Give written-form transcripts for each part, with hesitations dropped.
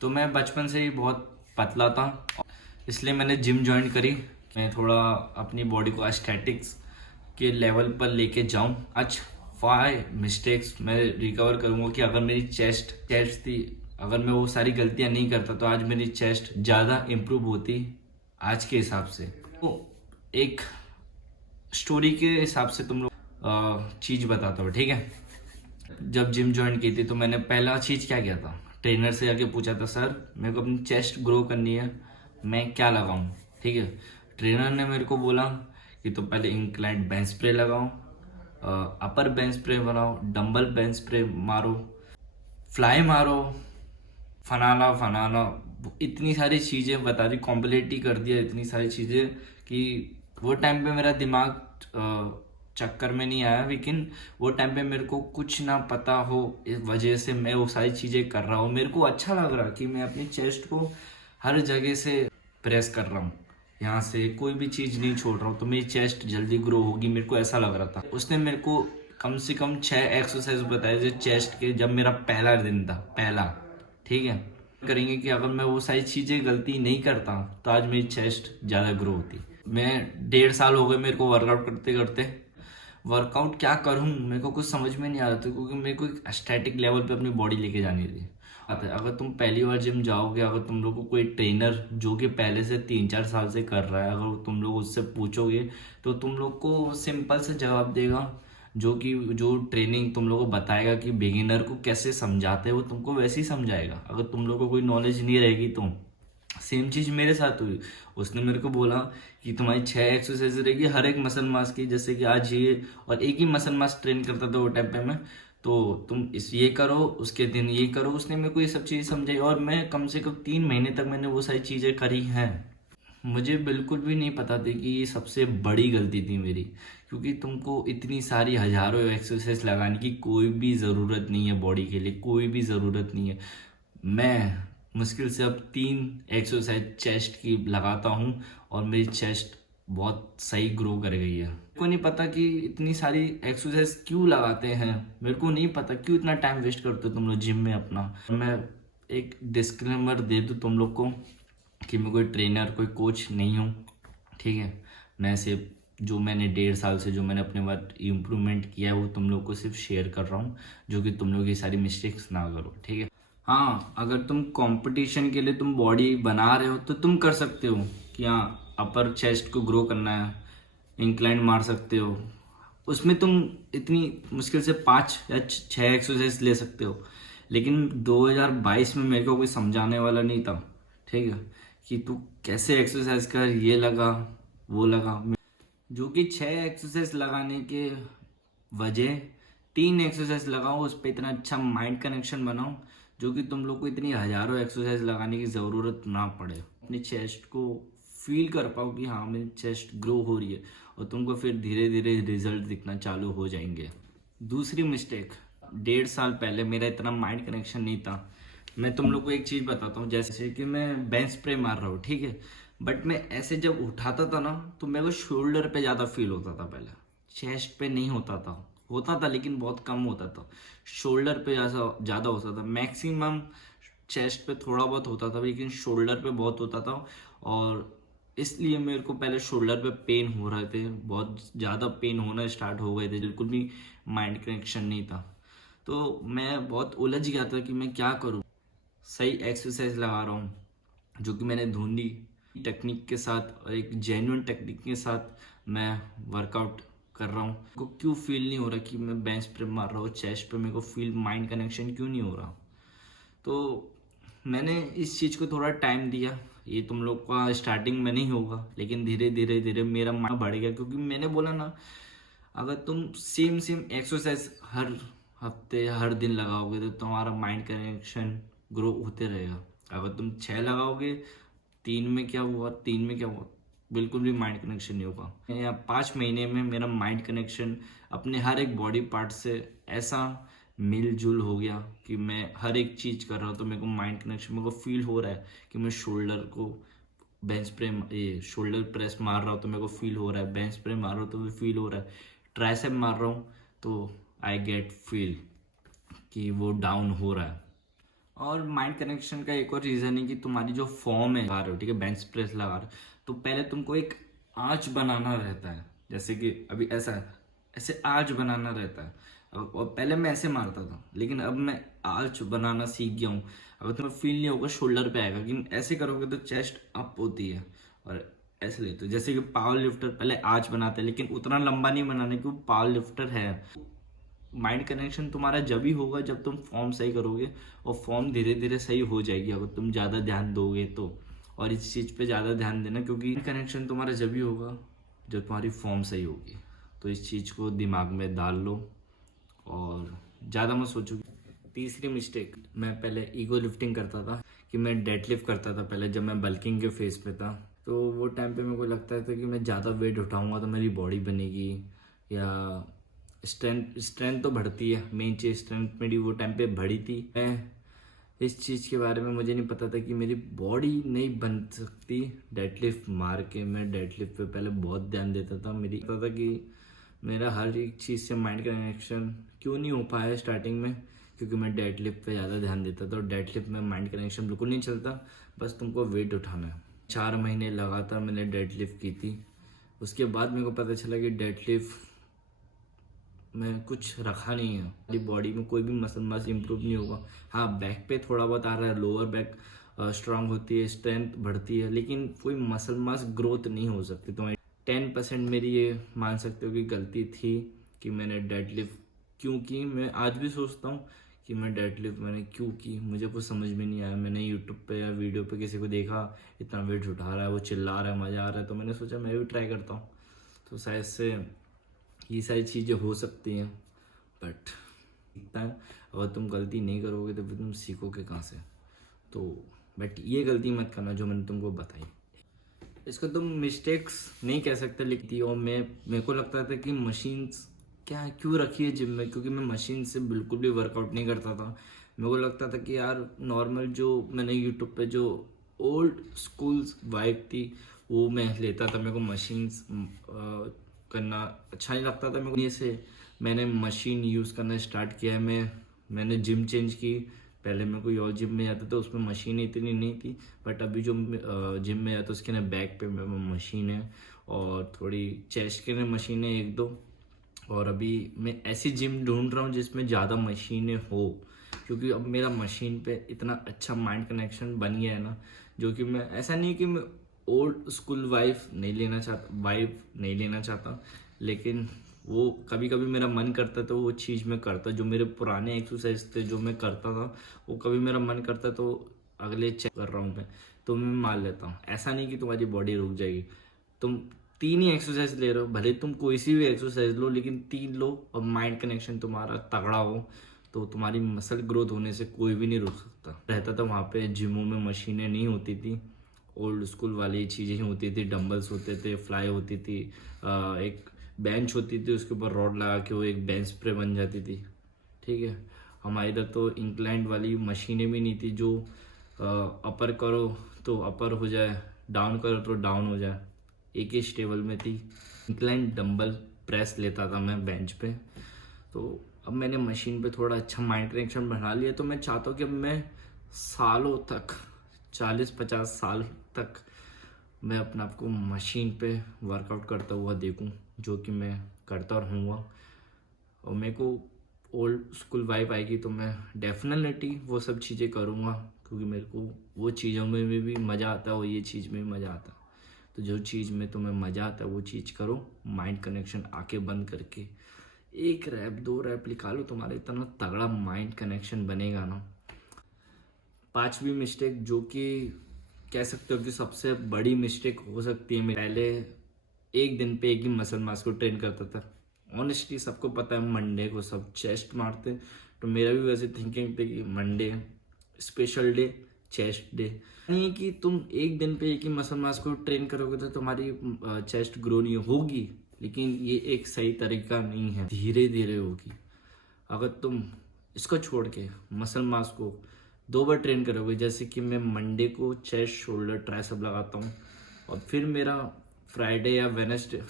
तो मैं बचपन से ही बहुत पतला था, इसलिए मैंने जिम ज्वाइन करी। मैं थोड़ा अपनी बॉडी को एस्थेटिक्स के लेवल पर लेके जाऊं। आज 5 मिस्टेक्स मैं रिकवर करूंगा कि अगर मेरी चेस्ट थी, अगर मैं वो सारी गलतियां नहीं करता तो आज मेरी चेस्ट ज़्यादा इम्प्रूव होती आज के हिसाब से। तो एक स्टोरी के हिसाब से तुम लोग चीज़ बताता हूँ, ठीक है। जब जिम ज्वाइन की थी तो मैंने पहला चीज़ क्या किया था, ट्रेनर से जाके पूछा था, सर मेरे को अपनी चेस्ट ग्रो करनी है, मैं क्या लगाऊं, ठीक है। ट्रेनर ने मेरे को बोला कि तो पहले इंक्लाइंट बेंच प्रेस लगाओ, अपर बेंच प्रेस बनाओ, डंबल बेंच प्रेस मारो, फ्लाई मारो, फनाना फनाना, इतनी सारी चीज़ें बता दी, कॉम्प्लीट कर दिया इतनी सारी चीज़ें कि वो टाइम पे मेरा दिमाग चक्कर में नहीं आया। लेकिन वो टाइम पे मेरे को कुछ ना पता हो, इस वजह से मैं वो सारी चीज़ें कर रहा हूँ। मेरे को अच्छा लग रहा कि मैं अपनी चेस्ट को हर जगह से प्रेस कर रहा हूँ, यहाँ से कोई भी चीज़ नहीं छोड़ रहा हूँ, तो मेरी चेस्ट जल्दी ग्रो होगी, मेरे को ऐसा लग रहा था। उसने मेरे को कम से कम 6 एक्सरसाइज बताए जो चेस्ट के, जब मेरा पहला दिन था, पहला, ठीक है। करेंगे कि अगर मैं वो सारी चीज़ें गलती नहीं करता तो आज मेरी चेस्ट ज़्यादा ग्रो होती। मैं 1.5 साल हो गए मेरे को वर्कआउट करते करते। वर्कआउट क्या करूं मेरे को कुछ समझ में नहीं आ रहा था, क्योंकि मेरे को एक स्टैटिक लेवल पे अपनी बॉडी लेके जानी थी। आता है, अगर तुम पहली बार जिम जाओगे, अगर तुम लोग को कोई ट्रेनर जो कि पहले से 3-4 साल से कर रहा है, अगर तुम लोग उससे पूछोगे तो तुम लोग को सिंपल से जवाब देगा, जो ट्रेनिंग तुम लोग को बताएगा कि बिगिनर को कैसे समझाते हैं वो तुमको वैसे ही समझाएगा। अगर तुम लोग को कोई नॉलेज नहीं रहेगी तो सेम चीज मेरे साथ हुई। उसने मेरे को बोला कि तुम्हारी 6 एक्सरसाइज रहेगी हर एक मसल मास की, जैसे कि आज ये, और एक ही मसल मास ट्रेन करता था वो टाइम पे मैं, तो तुम इस ये करो, उसके दिन ये करो। उसने मेरे को ये सब चीज़ समझाई और मैं कम से कम 3 महीने तक मैंने वो सारी चीज़ें करी हैं। मुझे बिल्कुल भी नहीं पता थी कि ये सबसे बड़ी गलती थी मेरी, क्योंकि तुमको इतनी सारी हजारों एक्सरसाइज लगाने की कोई भी ज़रूरत नहीं है, बॉडी के लिए कोई भी ज़रूरत नहीं है। मैं मुश्किल से अब 3 एक्सरसाइज चेस्ट की लगाता हूँ और मेरी चेस्ट बहुत सही ग्रो कर गई है। मेरे को नहीं पता कि इतनी सारी एक्सरसाइज क्यों लगाते हैं, मेरे को नहीं पता क्यों इतना टाइम वेस्ट करते हो तुम लोग जिम में अपना। मैं एक डिस्क्लेमर दे दूँ तुम लोग को कि मैं कोई ट्रेनर कोई कोच नहीं हूँ, ठीक है। मैं सिर्फ जो मैंने 1.5 साल से जो मैंने अपने बाद इम्प्रूवमेंट किया है वो तुम लोग को सिर्फ शेयर कर रहा हूँ, जो कि तुम लोग ये सारी मिस्टेक्स ना करो, ठीक है। हाँ, अगर तुम कंपटीशन के लिए तुम बॉडी बना रहे हो तो तुम कर सकते हो कि हाँ अपर चेस्ट को ग्रो करना है, इंक्लाइन मार सकते हो। उसमें तुम इतनी मुश्किल से 5 या 6 एक्सरसाइज ले सकते हो। लेकिन 2022 में मेरे को कोई समझाने वाला नहीं था, ठीक है, कि तू कैसे एक्सरसाइज कर, ये लगा वो लगा। जो कि 6 एक्सरसाइज लगाने के वजह 3 एक्सरसाइज लगाओ, उस पर इतना अच्छा माइंड कनेक्शन बनाओ जो कि तुम लोग को इतनी हजारों एक्सरसाइज लगाने की ज़रूरत ना पड़े। अपनी चेस्ट को फील कर पाओ कि हाँ मेरी चेस्ट ग्रो हो रही है, और तुमको फिर धीरे धीरे रिजल्ट दिखना चालू हो जाएंगे। दूसरी मिस्टेक, 1.5 साल पहले मेरा इतना माइंड कनेक्शन नहीं था। मैं तुम लोग को एक चीज़ बताता हूँ, जैसे कि मैं बेंच प्रेस मार रहा हूँ, ठीक है, बट मैं ऐसे जब उठाता था ना तो मेरे को शोल्डर पे ज़्यादा फील होता था पहले, चेस्ट पे नहीं होता था लेकिन बहुत कम होता था। शोल्डर पे ऐसा ज़्यादा होता था, मैक्सिमम चेस्ट पे थोड़ा बहुत होता था लेकिन शोल्डर पे बहुत होता था। और इसलिए मेरे को पहले शोल्डर पे पेन हो रहे थे, बहुत ज़्यादा पेन होना स्टार्ट हो गए थे, बिल्कुल भी माइंड कनेक्शन नहीं था। तो मैं बहुत उलझ गया था कि मैं क्या करूँ। सही एक्सरसाइज लगा रहा हूँ जो कि मैंने ढूंढी, टेक्निक के साथ और एक जेन्युइन टेक्निक के साथ मैं वर्कआउट कर रहा हूँ। मेरे को क्यों फील नहीं हो रहा कि मैं बेंच प्रेस मार रहा हूँ चेस्ट पे, मेरे को फील माइंड कनेक्शन क्यों नहीं हो रहा। तो मैंने इस चीज़ को थोड़ा टाइम दिया। ये तुम लोग का स्टार्टिंग में नहीं होगा, लेकिन धीरे धीरे धीरे मेरा माइंड बढ़ गया, क्योंकि मैंने बोला ना, अगर तुम सेम सेम एक्सरसाइज हर हफ्ते हर दिन लगाओगे तो तुम्हारा माइंड कनेक्शन ग्रो होते रहेगा। अगर तुम 6 लगाओगे, 3 में क्या हुआ, बिल्कुल भी माइंड कनेक्शन नहीं होगा। या 5 महीने में मेरा माइंड कनेक्शन अपने हर एक बॉडी पार्ट से ऐसा मिलजुल हो गया कि मैं हर एक चीज़ कर रहा हूँ तो मेरे को माइंड कनेक्शन, मेरे को फील हो रहा है कि मैं शोल्डर को बेंच प्रेस, ये शोल्डर प्रेस मार रहा हूँ तो मेरे को फील हो रहा है, बेंच प्रेस मार रहा हूँ तो भी फील हो रहा है, ट्राइसेप मार रहा हूँ तो आई गेट फील कि वो डाउन हो रहा है। और माइंड कनेक्शन का एक और रीज़न है कि तुम्हारी जो फॉर्म है लगा रहे हो, ठीक है, बेंच प्रेस लगा रहे हो, तो पहले तुमको एक आर्च बनाना रहता है। जैसे कि अभी ऐसा है, ऐसे आर्च बनाना रहता है। और पहले मैं ऐसे मारता था, लेकिन अब मैं आर्च बनाना सीख गया हूँ। अब तुम्हें फील नहीं होगा शोल्डर पे आएगा, लेकिन ऐसे करोगे तो चेस्ट अप होती है। और ऐसे लेते हो, जैसे कि पावर लिफ्टर पहले आर्च बनाते हैं, लेकिन उतना लंबा नहीं बनाने क्योंकि पावर लिफ्टर है। माइंड कनेक्शन तुम्हारा जब ही होगा जब तुम फॉर्म सही करोगे, और फॉर्म धीरे धीरे सही हो जाएगी अगर तुम ज़्यादा ध्यान दोगे तो। और इस चीज़ पे ज़्यादा ध्यान देना, क्योंकि कनेक्शन तुम्हारा जब ही होगा जब तुम्हारी फॉर्म सही होगी। तो इस चीज़ को दिमाग में डाल लो और ज़्यादा मत सोचो। तीसरी मिस्टेक, मैं पहले ईगो लिफ्टिंग करता था कि मैं डेड लिफ्ट करता था पहले, जब मैं बल्किंग के फेज पे था। तो वो टाइम पे मेरे को लगता था कि मैं ज़्यादा वेट उठाऊंगा तो मेरी बॉडी बनेगी, या स्ट्रेंथ स्ट्रेंथ तो बढ़ती है, मेन चीज़ स्ट्रेंथ मेरी वो टाइम पे बढ़ी थी। मैं इस चीज़ के बारे में मुझे नहीं पता था कि मेरी बॉडी नहीं बन सकती डेडलिफ्ट मार के। मैं डेडलिफ्ट पे पहले बहुत ध्यान देता था, मेरी पता था कि मेरा हर एक चीज़ से माइंड कनेक्शन क्यों नहीं हो पाया स्टार्टिंग में, क्योंकि मैं डेडलिफ्ट पे ज़्यादा ध्यान देता था। और डेडलिफ्ट में माइंड कनेक्शन बिल्कुल नहीं चलता, बस तुमको वेट उठाना है। 4 महीने लगातार मैंने डेडलिफ्ट की थी। उसके बाद मेरे को पता चला कि डेडलिफ्ट में कुछ रखा नहीं है, मेरी बॉडी में कोई भी मसल मास इंप्रूव नहीं होगा। हाँ, बैक पे थोड़ा बहुत आ रहा है, लोअर बैक स्ट्रांग होती है, स्ट्रेंथ बढ़ती है, लेकिन कोई मसल मास ग्रोथ नहीं हो सकती। तो 10% मेरी ये मान सकते हो कि गलती थी कि मैंने डेडलिफ्ट क्यों की। मैं आज भी सोचता हूँ कि मैं डेडलिफ्ट मैंने क्यों की, मुझे कुछ समझ में नहीं आया। मैंने यूट्यूब पे या वीडियो पे किसी को देखा इतना वेट उठा रहा है, वो चिल्ला रहा है, मज़ा आ रहा है, तो मैंने सोचा मैं भी ट्राई करता हूँ। तो शायद से ये सारी चीज़ें हो सकती हैं, बट इतना अगर तुम गलती नहीं करोगे तो फिर तुम सीखोगे कहाँ से। तो बट ये गलती मत करना जो मैंने तुमको बताई। इसको तुम मिस्टेक्स नहीं कह सकते लिखती। और मेरे को लगता था कि मशीन्स क्या क्यों रखी है जिम में, क्योंकि मैं मशीन से बिल्कुल भी वर्कआउट नहीं करता था। मेरे को लगता था कि यार नॉर्मल जो मैंने यूट्यूब पे जो ओल्ड स्कूल्स वाइब थी वो मैं लेता था। मेरे को मशीन्स करना अच्छा नहीं लगता था। मेरे को ये से मैंने मशीन यूज़ करना स्टार्ट किया है। मैंने जिम चेंज की। पहले मैं कोई और जिम में जाता था, उसमें मशीन इतनी नहीं थी, बट अभी जो जिम में जाता उसके ना बैक पे मशीन है, और थोड़ी चेस्ट के लिए मशीन है 1-2। और अभी मैं ऐसी जिम ढूंढ रहा हूँ जिसमें ज़्यादा मशीनें हो, क्योंकि अब मेरा मशीन पे इतना अच्छा माइंड कनेक्शन बन गया है ना, जो कि मैं ऐसा नहीं कि मैं ओल्ड स्कूल वाइफ नहीं लेना चाहता, लेकिन वो कभी कभी मेरा मन करता तो वो चीज़ मैं करता। जो मेरे पुराने एक्सरसाइज थे जो मैं करता था, वो कभी मेरा मन करता तो अगले चेक कर रहा हूँ मैं, तो मैं मान लेता हूँ। ऐसा नहीं कि तुम्हारी बॉडी रुक जाएगी। तुम 3 ही एक्सरसाइज ले रहे हो, भले तुम कोई सी भी एक्सरसाइज लो, लेकिन 3 लो और माइंड कनेक्शन तुम्हारा तगड़ा हो, तो तुम्हारी मसल ग्रोथ होने से कोई भी नहीं रोक सकता। रहता था वहाँ पे जिमों में मशीनें नहीं होती थी, ओल्ड स्कूल वाली चीज़ें ही होती थी। डंबल्स होते थे, फ्लाई होती थी, एक बेंच होती थी, उसके ऊपर रॉड लगा के वो एक बेंच प्रे बन जाती थी, ठीक है। हमारे इधर तो इंक्लाइंट वाली मशीनें भी नहीं थी, जो अपर करो तो अपर हो जाए, डाउन करो तो डाउन हो जाए, एक ही स्टेबल में थी। इंक्लाइन डंबल प्रेस लेता था मैं बेंच पे। तो अब मैंने मशीन पे थोड़ा अच्छा माइंड कनेक्शन बना लिया, तो मैं चाहता हूँ कि अब मैं सालों तक 40-50 साल तक मैं अपने आप को मशीन पे वर्कआउट करता हुआ देखूं, जो कि मैं करता रहूँगा। और मेरे को ओल्ड स्कूल वाइब आएगी तो मैं डेफिनेटली वो सब चीज़ें करूँगा, क्योंकि मेरे को वो चीज़ों में भी मज़ा आता है और ये चीज़ में भी मज़ा आता है। तो जो चीज़ में तुम्हें मज़ा आता है वो चीज़ करो, माइंड कनेक्शन आके बंद करके 1 रैप 2 रैप निकालो, तुम्हारा इतना तगड़ा माइंड कनेक्शन बनेगा ना। 5वीं मिस्टेक, जो कि कह सकते हो कि सबसे बड़ी मिस्टेक हो सकती है, मैं पहले एक दिन पे एक ही मसल मास को ट्रेन करता था। ऑनेस्टली सबको पता है मंडे को सब चेस्ट मारते, तो मेरा भी वैसे थिंकिंग थी कि Monday special day, chest day. नहीं कि तुम एक दिन पे एक ही मसल मास को ट्रेन करोगे तो तुम्हारी चेस्ट ग्रो नहीं होगी, लेकिन ये एक सही तरीका नहीं है, धीरे धीरे होगी। अगर तुम इसको छोड़ के मसल मास को 2 बार ट्रेन करोगे, जैसे कि मैं मंडे को चेस्ट शोल्डर ट्राइसेप लगाता हूँ, और फिर मेरा फ्राइडे या वेनसडे,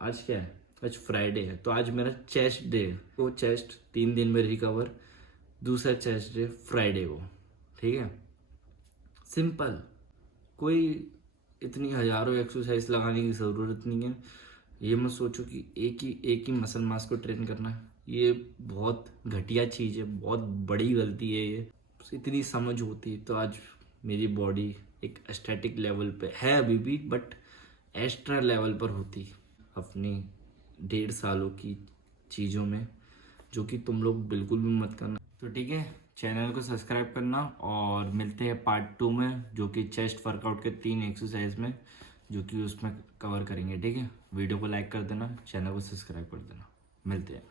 आज क्या है, आज फ्राइडे है, तो आज मेरा चेस्ट डे है। वो चेस्ट 3 दिन में रिकवर, दूसरा चेस्ट डे फ्राइडे को, ठीक है, सिंपल, कोई इतनी हजारों एक्सरसाइज लगाने की ज़रूरत नहीं है। ये मत सोचो कि एक ही मसल मास को ट्रेन करना है, ये बहुत घटिया चीज़ है, बहुत बड़ी गलती है ये। इतनी समझ होती तो आज मेरी बॉडी एक एस्थेटिक लेवल पे है अभी भी, बट एक्स्ट्रा लेवल पर होती अपनी 1.5 सालों की चीज़ों में, जो कि तुम लोग बिल्कुल भी मत करना। तो ठीक है, चैनल को सब्सक्राइब करना और मिलते हैं पार्ट 2 में, जो कि चेस्ट वर्कआउट के 3 एक्सरसाइज में, जो कि उसमें कवर करेंगे। ठीक है, वीडियो को लाइक कर देना, चैनल को सब्सक्राइब कर देना, मिलते हैं।